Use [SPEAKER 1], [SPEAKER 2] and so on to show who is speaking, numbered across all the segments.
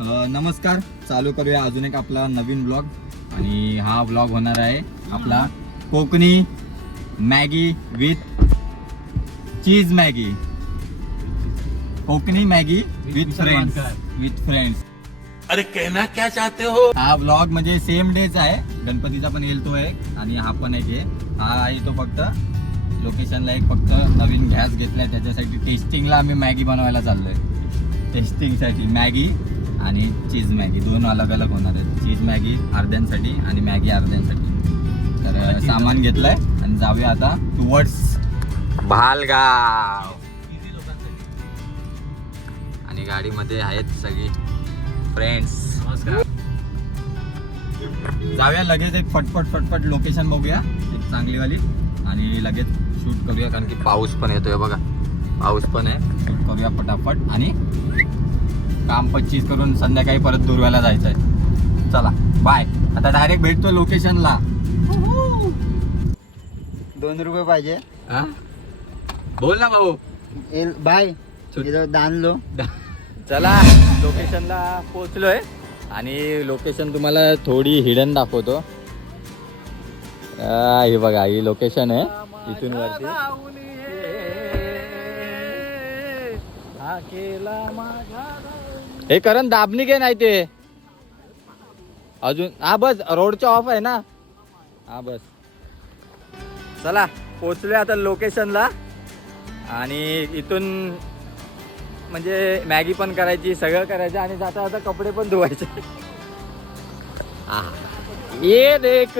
[SPEAKER 1] नमस्कार. चालू करूया अजून एक आपला नवीन ब्लॉग आणि हा ब्लॉग होणार आहे आपला Konkani Maggi with cheese Maggi. Konkani Maggi with friends with friends
[SPEAKER 2] अरे कहना क्या चाहते हो?
[SPEAKER 1] हा ब्लॉग म्हणजे सेम डेच आहे. गणपतीचा पण येईल तो एक आणि हा पण एक आहे. हा आहे तो फक्त. लोकेशनला एक फक्त नवीन गॅस घेतलाय. त्याच्यासाठी टेस्टिंगला आम्ही मॅगी बनवायला चाललोय. टेस्टिंगसाठी मॅगी आणि चीज मॅगी. दोन अलग अलग होणार आहेत. चीज मॅगी अर्ध्यांसाठी आणि मॅगी अर्ध्यांसाठी. तर सामान घेतलंय आणि जाऊया आता टुवर्ड्स भालगाव. आणि गाडीमध्ये आहेत सगळी फ्रेंड्स जाऊया लगेच एक फटफट फटफट लोकेशन बघूया. एक चांगलीवाली. आणि लगेच शूट करूया कारण की पाऊस पण येतोय बघा. पाऊस पण आहे. शूट करूया फटाफट आणि काम पच्चीस करून संध्याकाळी परत दुर्व्याला जायचं आहे चला बाय आता डायरेक्ट भेटतो लोकेशनला
[SPEAKER 3] दोन रुपये पाहिजे.
[SPEAKER 1] बोल ना भाऊ.
[SPEAKER 3] एल बाय दानलो.
[SPEAKER 1] चला. लोकेशनला पोचलोय आणि लोकेशन तुम्हाला थोडी हिडन दाखवतो. आ, हे बघा ही लोकेशन आहे. इथून वरती. हे. हे करण दाबणी काय नाही ते. अजून हा बस रोडच्या ऑफ आहे ना. हा बस. चला पोचले आता लोकेशनला आणि इथून म्हणजे मॅगी पण करायची सगळं करायचं आणि जाता जाता कपडे पण धुवायचे. ये देख.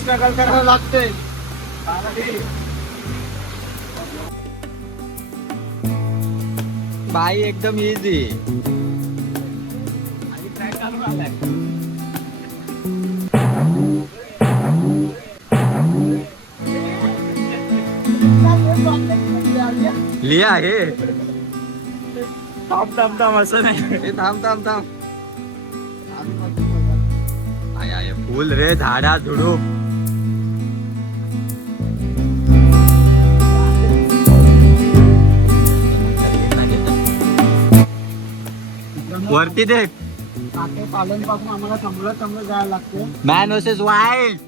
[SPEAKER 3] स्ट्रगल लागतंय.
[SPEAKER 1] बाई एकदम इझी लिहा हे. थांब थांब थांब असं नाही. हे थांब थांब थांब. फुल रे झाडा झुडूप वरती देख.
[SPEAKER 3] पालनपासून आम्हाला चांगलं चांगलं जायला लागतं
[SPEAKER 1] मॅन वर्सेस वाईल्ड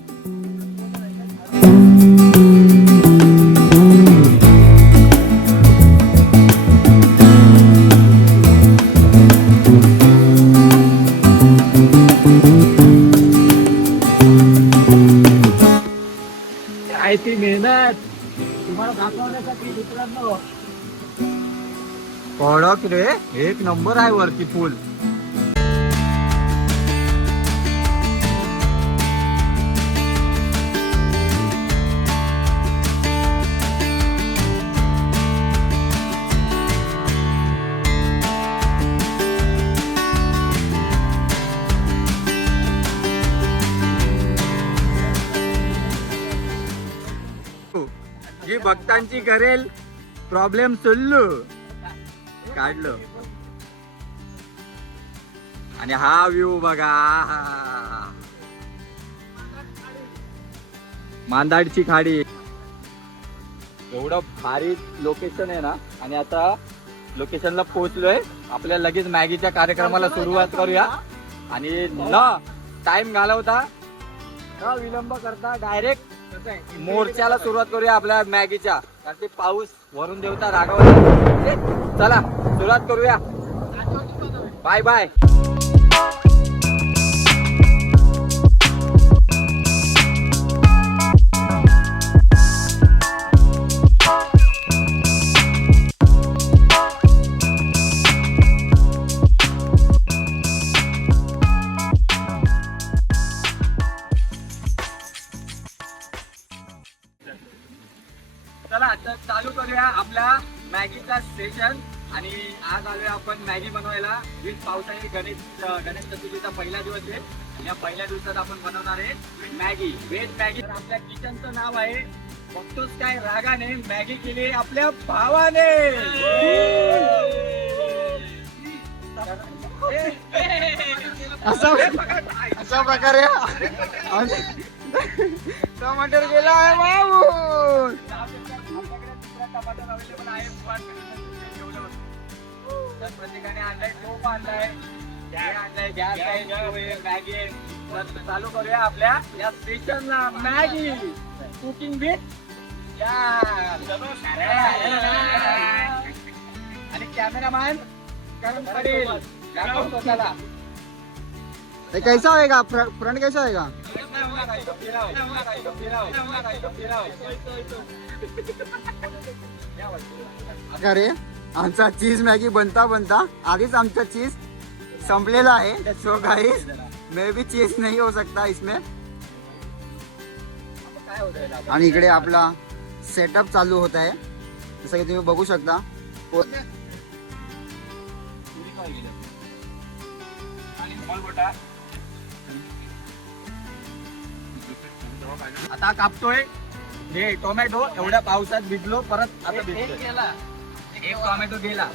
[SPEAKER 1] रे एक नंबर आहे वरती फुल जी भक्तांची करेल प्रॉब्लेम सुल्लू काढलं. आणि हा व्ह्यू बघा. मांदाडची खाडी. एवढं भारी लोकेशन आहे ना. आणि आता लोकेशनला पोहोचलोय. आपल्या लगेच मॅगीच्या कार्यक्रमाला सुरुवात करूया. आणि न टाइम घालवता न विलंब करता डायरेक्ट मोर्चाला सुरुवात करूया आपल्या मॅगीच्या. कारण ते पाऊस वरून देवता रागवला. चला. सुरुवात करूया. बाय बाय पावसाळी गणेश गणेश चतुर्थीचा पहिला दिवस आहे. या पहिल्या दिवसात आपण बनवणार आहे मॅगी व्हेज मॅगी. आपल्या किचनचं नाव आहे बघतोच काय रागाने मॅगी केली आपल्या भावाने.
[SPEAKER 3] असा अशा प्रकारे टमाटर गेला आहे भाऊ टमाटर अवेलेबल आहे
[SPEAKER 1] तर प्रत्येकाने आणलाय टोप आणलाय. हे आणलाय गॅस आहे stove आहे, मॅगी. आहे. तर चालू करूया आपल्या या स्टेशनला मॅगी. कुकिंग विथ आणि कॅमेरामॅन करून पडेल. दाखव स्वतःला
[SPEAKER 3] ये कैसा होएगा? फ्रंट कैसा होएगा? अरे आमचा चीज मॅगी बनता बनता आधीच आमचा चीज संपलेला आहे. सो गाईस मे बी चीज नाही हो सकता इसमें. आणि इकडे आपला सेटअप चालू होत आहे. जसं की तुम्ही बघू शकता.
[SPEAKER 1] आता कापतोय. हे टोमॅटो एवढ्या पावसात भिजलो परत आता भिजतोय. एक टोमॅटो गेला.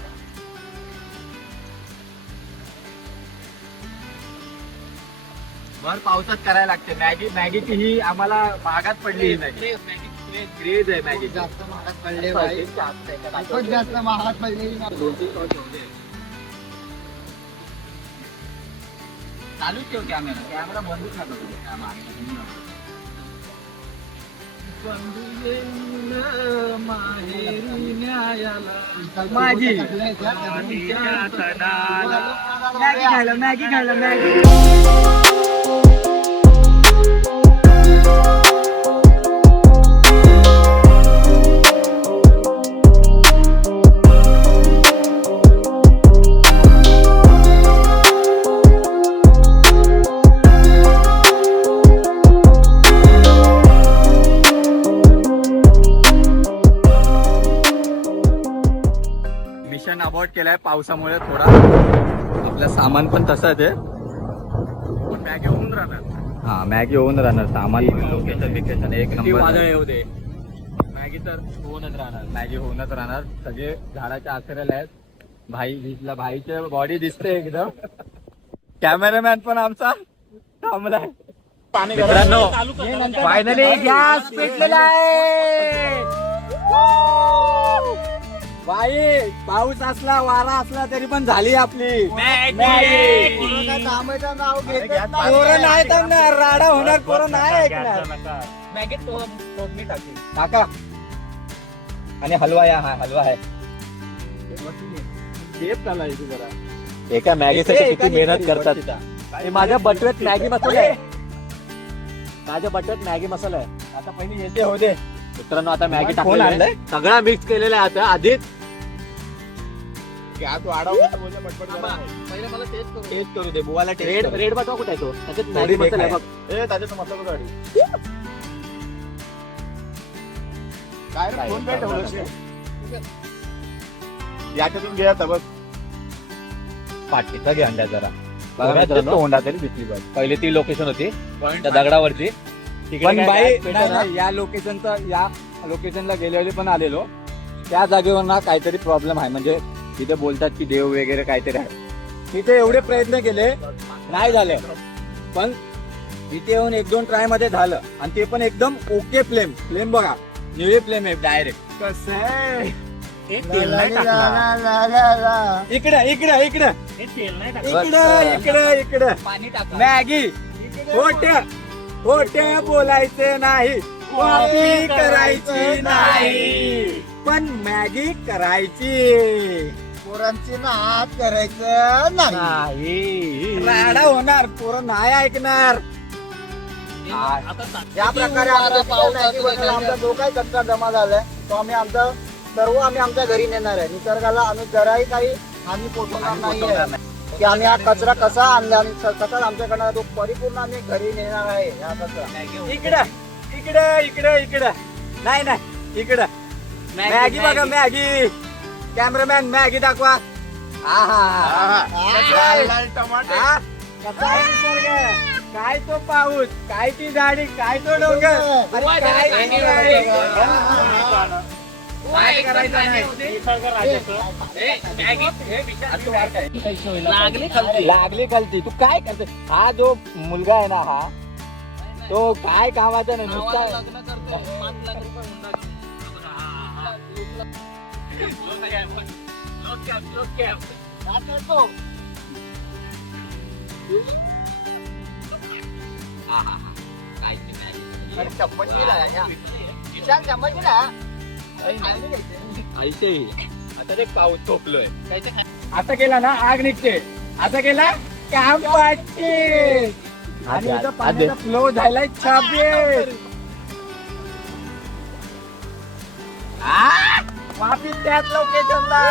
[SPEAKER 1] भर पावसात करायला लागते. मॅगी मॅगीची ही आम्हाला महागात पडली नाही क्रेज आहे मॅगी.
[SPEAKER 3] जास्त महागात पडले जास्त महागात पडलेली
[SPEAKER 1] चालूच ठेव कॅमेरा कॅमेरा बंदच नका माझी. मॅगी खायला मॅगी खायला मॅगी. अबॉर्ड केलाय पावसामुळे थोडा आपलं सामान पण तसंच आहे. पण मॅगी होऊन राहणार. हा मॅगी होऊन राहणार. सामान लोकेशन बिकेशन एक नंबर वादळ येऊ दे मॅगी तर होऊनच राहणार. मॅगी होऊनच राहणार. सगळे झाडाच्या आसरेला आहेत. भाई दिसला. भाईचे बॉडी दिसते एकदम. कॅमेरामॅन पण आमचा थांबलाय. मित्रांनो फायनली गॅस पेटलेला आहे. बाई पाऊस असला वारा असला तरी पण झाली आपली. मॅगी.
[SPEAKER 3] नाव घेत
[SPEAKER 1] पोरं नाही थांबणार राडा होणार पोरं नाही ऐकणार. काका आणि हलवा या हा हलवा आहे.
[SPEAKER 4] एका मॅगीसाठी किती मेहनत करतात. हे माझ्या बटव्यात मॅगी मसाला आहे. माझ्या बटव्यात मॅगी मसाला आहे.
[SPEAKER 1] आता पहिली येते हो दे.
[SPEAKER 4] मित्रांनो आता मॅगी
[SPEAKER 1] कोण
[SPEAKER 4] टाकलेला आहे.
[SPEAKER 1] आणलंय?
[SPEAKER 4] सगळा मिक्स केलेला आहे आता. आधीच
[SPEAKER 1] टेस्ट करू दे. बुवाला
[SPEAKER 4] रेड
[SPEAKER 1] टेस्ट
[SPEAKER 4] रेड बटवा कुठे आहे तो? त्याच्यात
[SPEAKER 1] थोडी
[SPEAKER 4] मॅगी मसाला आहे. बघ.
[SPEAKER 2] याच्यातून घ्या बघ.
[SPEAKER 1] पाठीचा घे अंड्या जरा.
[SPEAKER 4] बघा
[SPEAKER 1] बघा
[SPEAKER 4] मित्रांनो.
[SPEAKER 1] तोंडा तरी दिसली बघ
[SPEAKER 4] पहिली ती लोकेशन होती त्या दगडावरती. तिकडे
[SPEAKER 1] पण
[SPEAKER 4] काय
[SPEAKER 1] बाई
[SPEAKER 4] ना.
[SPEAKER 1] नाही, या लोकेशनचा या लोकेशनला गेलेले पण आलेलो. त्या जागेवर ना काहीतरी प्रॉब्लेम आहे. म्हणजे तिथे बोलतात की देव वगैरे काहीतरी आहे. तिथे एवढे प्रयत्न केले नाही झाले. पण तिथे येऊन एक दोन ट्रायमध्ये झालं. आणि ते पण एकदम ओके फ्लेम फ्लेम बघा. निळे फ्लेम आहे डायरेक्ट कसं आहे?
[SPEAKER 4] तेल नाही टाकणार.
[SPEAKER 1] इकडे इकडे इकडे.
[SPEAKER 4] हे तेल नाही टाकणार.
[SPEAKER 1] इकडे इकडे इकडे. मॅगी. खोट खोट बोलायचे नाही. कॉपी करायची नाही. पण मॅगी करायची.
[SPEAKER 3] पोरांची ना हात करायचं नाही.
[SPEAKER 4] नाही.
[SPEAKER 1] राडा होणार पोरं नाही ऐकणार.
[SPEAKER 3] या प्रकारे आमचा जो काही कचरा जमा झालाय तो आम्ही आमचा सर्व आम्ही आमच्या घरी नेणार आहे. निसर्गाला आम्ही जराही काही हानी पोचवणार नाही. की आम्ही हा कचरा कसा आणला कसा आमच्याकडनं तो परिपूर्ण आम्ही घरी नेणार आहे हा कचरा.
[SPEAKER 1] इकडे इकडे इकडे इकडे. नाही नाही इकडे. मॅगी बघा मॅगी. कॅमेरामॅन मॅगी दाखवा? हा? कसा आहे निसर्ग? काय तो पाऊस काय ती झाडी काय तो डोंगर अरे काय काय करायचं नाही लागली तू काय करते हा जो मुलगा आहे ना हा तो काय कामाचा नाही नुसता
[SPEAKER 3] अरे चम्मच दिला या. विशाल चम्मच दिला
[SPEAKER 1] ऐसे आता ते पाऊस झोपलोय असं केला ना आग निघते. असं केला काम वाटते आणि पाण्याचा फ्लो झालाय छापे वापिस त्याच लोकेशनला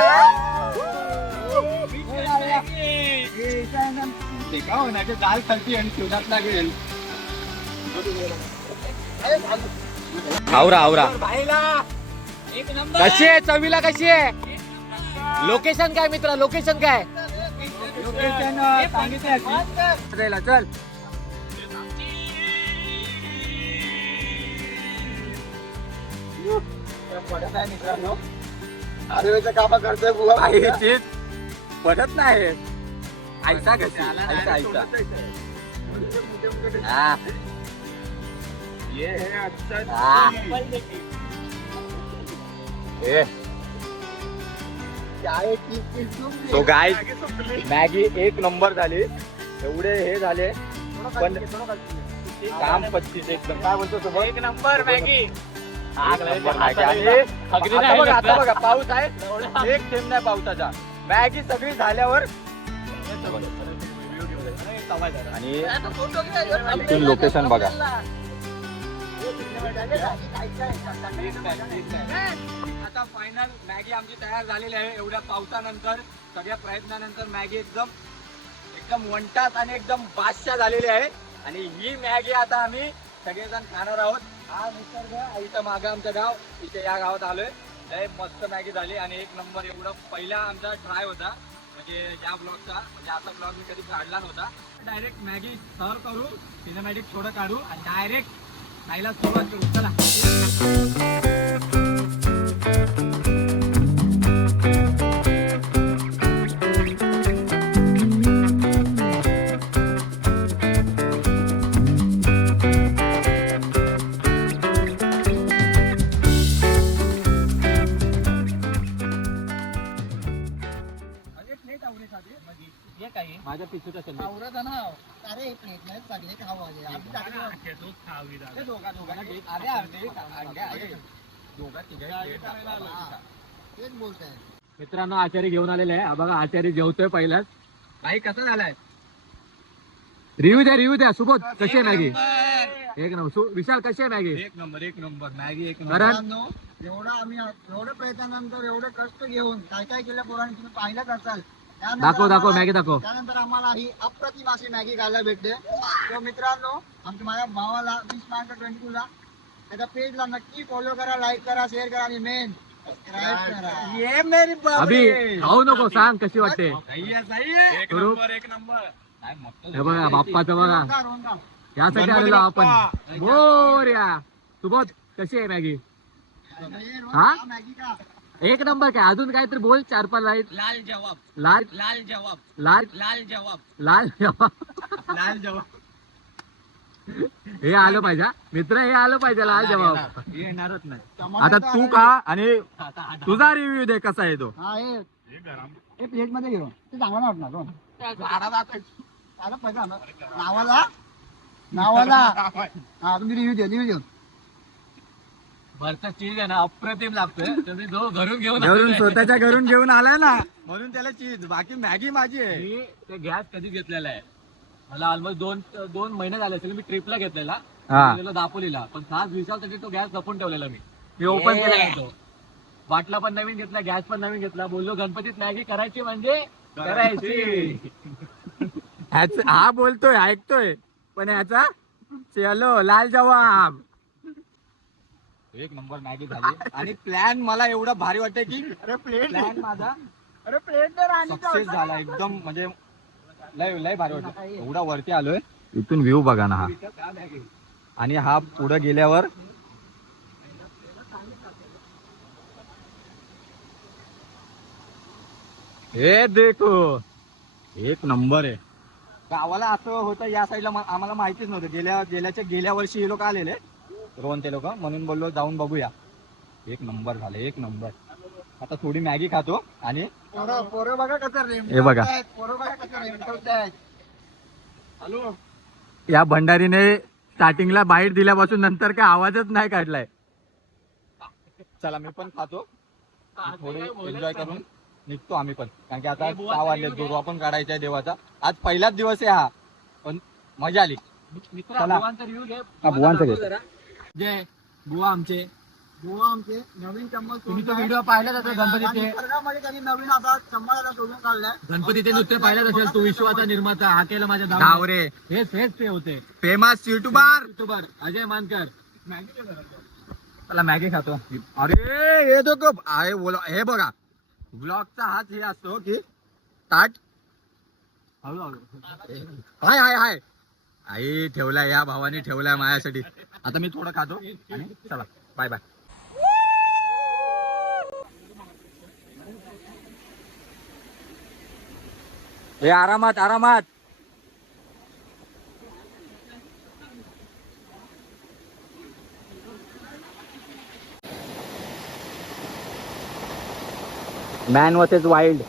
[SPEAKER 1] का होणार दाल खालती आणि लागेल. आवरा आवरा. कशी आहे चवीला कशी आहे? लोकेशन काय मित्र लोकेशन काय? लोकेशन सांगितलं चल.
[SPEAKER 3] अरे काम करतोय बुवा
[SPEAKER 1] चीज पडत नाही. ऐसा कशी ऐसा ऐसा हा. हा. ए, तो गाय मॅगी एक नंबर झाली. एवढे हे झाले. पण काम पच्चीस एकदम. काय बोलतो सोबत एक नंबर मॅगी. आता बघा आता बघा पाऊस आहे. एक थेंब नाही पावसाचा. मॅगी सगळी झाल्यावर आणि इथून लोकेशन बघा. आता फायनल मॅगी आमची तयार झालेली आहे. एवढ्या पावसानंतर सगळ्या प्रयत्नानंतर मॅगी एकदम एकदम वंटात आणि एकदम बादशाह झालेली आहे. आणि ही मॅगी आता आम्ही सगळेजण खाणार आहोत. हा निसर्ग आईचं मागं आमचं गाव. इथे या गावात आलोय. लय मस्त मॅगी झाली आणि एक नंबर एवढा पहिला आमचा ट्राय होता. म्हणजे या ब्लॉगचा म्हणजे असा ब्लॉग मी कधी काढला नव्हता. डायरेक्ट मॅगी सर्व करू सिनेमॅटिक थोडं काढू आणि डायरेक्ट खायला सुरुवात करू. चला. माझ्या पिसूच्या
[SPEAKER 3] आवरत ना. अरे प्लेट नाही सगळे खाऊ आले? आम्ही टाकले
[SPEAKER 1] ते दोघा दोघांना घे. अर्धे अर्धे अंडे आहे. दोघा तिघा
[SPEAKER 3] तेच बोलताय.
[SPEAKER 4] मित्रांनो आचारी घेऊन आलेले आहे. हा बघा आचारी जेवतोय पहिलाच.
[SPEAKER 1] काही कसं झालाय?
[SPEAKER 4] रिव्ह्यू द्या रिव्ह्यू द्या. सुबोध कशी आहे मॅगी? एक नंबर. सु- विशाल कशी आहे मॅगी?
[SPEAKER 1] एक नंबर एक नंबर. मॅगी एक
[SPEAKER 4] कारण?
[SPEAKER 3] मित्रांनो, एवढं आम्ही एवढं प्रयत्नानंतर एवढे कष्ट घेऊन काय काय केलं पोरांनी तुम्ही पाहिलंच असाल.
[SPEAKER 4] दाखव दाखव
[SPEAKER 3] आम्हाला-
[SPEAKER 4] मॅगी दाखव.
[SPEAKER 3] त्यानंतर आम्हाला ही अप्रतिम अशी मॅगी खायला भेटते. तर मित्रांनो आमच्या माझ्या भावाला वीस मार्क ट्वेंटी ला. त्याच्या पेजला नक्की फॉलो करा लाईक करा शेअर करा आणि मेन सबस्क्राईब करा.
[SPEAKER 1] ये मेरी
[SPEAKER 4] अभि खाऊ नको सांग कशी वाटते.
[SPEAKER 1] सही आहे सही आहे एक
[SPEAKER 4] स्वरूप.
[SPEAKER 1] नंबर एक नंबर. काय मस्त
[SPEAKER 4] हे बघा बाप्पाचं बघा.
[SPEAKER 3] रोंगा, रोंगा.
[SPEAKER 4] यासाठी
[SPEAKER 1] गणपती
[SPEAKER 4] आलेलो आपण.
[SPEAKER 1] बाप्पा.
[SPEAKER 4] मोर्या सुबोध कशी आहे मॅगी?
[SPEAKER 3] हे रोंगा,
[SPEAKER 4] हा?
[SPEAKER 3] मॅगी का
[SPEAKER 4] एक नंबर काय? अजून काहीतरी बोल चार पाच लाइट
[SPEAKER 1] लाल जवाब.
[SPEAKER 4] लाल.
[SPEAKER 1] लाल जवाब.
[SPEAKER 4] लाल.
[SPEAKER 1] लाल जवाब.
[SPEAKER 4] लाल
[SPEAKER 1] लाल जवाब.
[SPEAKER 4] हे आलं पाहिजे हा. मित्र हे आलं पाहिजे लाल जवाब.
[SPEAKER 1] हे येणारच नाही.
[SPEAKER 2] आता तू का आणि तुझा रिव्ह्यू दे कसा आहे तो.
[SPEAKER 3] हा हे. हे प्लेटमध्ये घेऊन ते चांगलं नाही वाटणार आणा. नावाला. नावाला. हा तुम्ही रिव्ह्यू द्या रिव्ह्यू देऊन
[SPEAKER 4] वरचा चीज आहे ना अप्रतिम लागतोय. जो घरून घेऊन
[SPEAKER 2] घरून
[SPEAKER 4] आलेला आहे.
[SPEAKER 2] स्वतःच्या घरून घेऊन आलाय ना. म्हणून त्याला चीज. बाकी मॅगी माझी आहे.
[SPEAKER 4] मी ते गॅस कधी घेतलेला आहे. मला ऑलमोस्ट दोन दोन महिने झाले असेल मी ट्रिपला घेतलेला.
[SPEAKER 2] हा.
[SPEAKER 4] गेलेलो दापोलीला. पण सात दिवसासाठी तो गॅस जपून ठेवलेला मी. मी ओपन केला. नाही तो. बाटला पण नवीन घेतला गॅस पण नवीन घेतला. बोललो गणपतीत मॅगी करायची म्हणजे? करायची.
[SPEAKER 2] ह्याच- हा बोलतोय ऐकतोय. पण ह्याचा चलो लाल जवाब
[SPEAKER 1] एक नंबर मॅगी झाली. आणि प्लॅन मला एवढा भारी वाटतंय की अरे प्लेट प्लॅन माझा
[SPEAKER 3] अरे प्लेट तर
[SPEAKER 1] सक्सेस झाला एकदम. म्हणजे लय लय भारी वाटत एवढा वरती आलोय. इथून व्ह्यू बघा ना हा. आणि हा पुढे गेल्यावर
[SPEAKER 2] हे देखो एक नंबर आहे.
[SPEAKER 1] गावाला असं होतं या साईडला आम्हाला माहितीच नव्हतं. गेल्या गेल्याच्या गेल्या वर्षी हे लोक आलेले. रोहन ते लोक. म्हणून बोललो जाऊन बघूया. एक नंबर झाले एक नंबर. आता थोडी मॅगी खातो आणि
[SPEAKER 3] पोरं पोरं बघा कसं
[SPEAKER 2] हे बघा.
[SPEAKER 3] पोरं.
[SPEAKER 1] हॅलो?
[SPEAKER 2] या भंडारीने स्टार्टिंगला बाईट दिल्यापासून नंतर काय आवाजच नाही काढलाय.
[SPEAKER 1] चला मी पण खातो. थोडे एन्जॉय करून निघतो आम्ही पण. कारण की आता सहा वाजले दुर्वा पण काढायचा आहे देवाचा. आज पहिलाच दिवस आहे हा पण मजा आली.
[SPEAKER 4] मित्रा
[SPEAKER 1] चला. हा, बुवांचा घे.
[SPEAKER 4] जय बुवा आमचे.
[SPEAKER 3] बुवा आमचे. नवीन चम्मच
[SPEAKER 4] तुम्ही तो व्हिडिओ पाहिलाच असेल गणपतीचे.
[SPEAKER 3] निसर्गामध्ये त्यांनी नवीन आता चम्मच शोधून काढलाय.
[SPEAKER 4] गणपतीचे नृत्य पाहिलाच असेल तू विश्वाचा निर्माता हा केला माझ्या दावणीत.
[SPEAKER 2] डावरे
[SPEAKER 4] हेच हेच ते होते.
[SPEAKER 2] Famous YouTuber.
[SPEAKER 4] YouTuber Ajay Mankar.
[SPEAKER 2] चला मॅगी खातो. अरे हे तो आहे बोला हे बघा. ब्लॉगचा हाच हे असतो की ताट. हाय हाय हाय. आई ठेवलाय या भावाने ठेवलाय माझ्यासाठी. आता मी थोडं खातो आणि चला बाय बाय हे आरामात आरामात.
[SPEAKER 1] मॅन वॉच इज वाईल्ड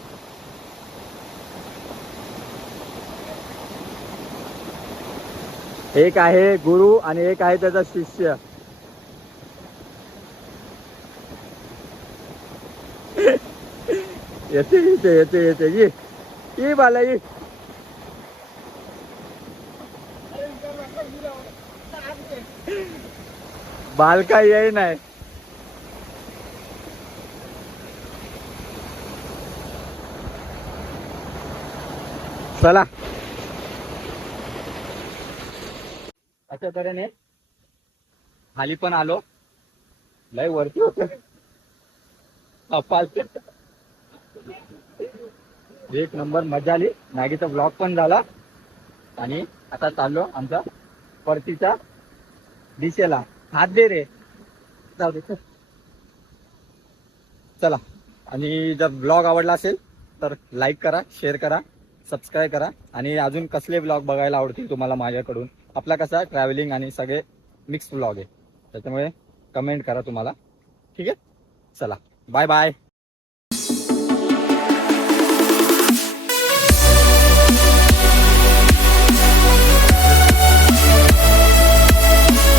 [SPEAKER 1] एक आहे गुरु आणि एक आहे त्याचा शिष्य. येते येते येते येते. ये ये बाला ये बालका येई नाही. चला. अशा तऱ्हेने खाली पण आलो. लय वरती होत. एक नंबर मजा आली. मॅगीचा ब्लॉग पण झाला. आणि आता चाललो आमचा परतीचा दिशेला. हात दे रे. जाऊ दे. चला. आणि जर ब्लॉग आवडला असेल तर लाईक करा शेअर करा सबस्क्राईब करा. आणि अजून कसले ब्लॉग बघायला आवडतील तुम्हाला माझ्याकडून? आपला कसा ट्रॅव्हलिंग आणि सगळे मिक्स ब्लॉग आहे. त्याच्यामुळे कमेंट करा तुम्हाला. ठीक आहे? चला. Bye bye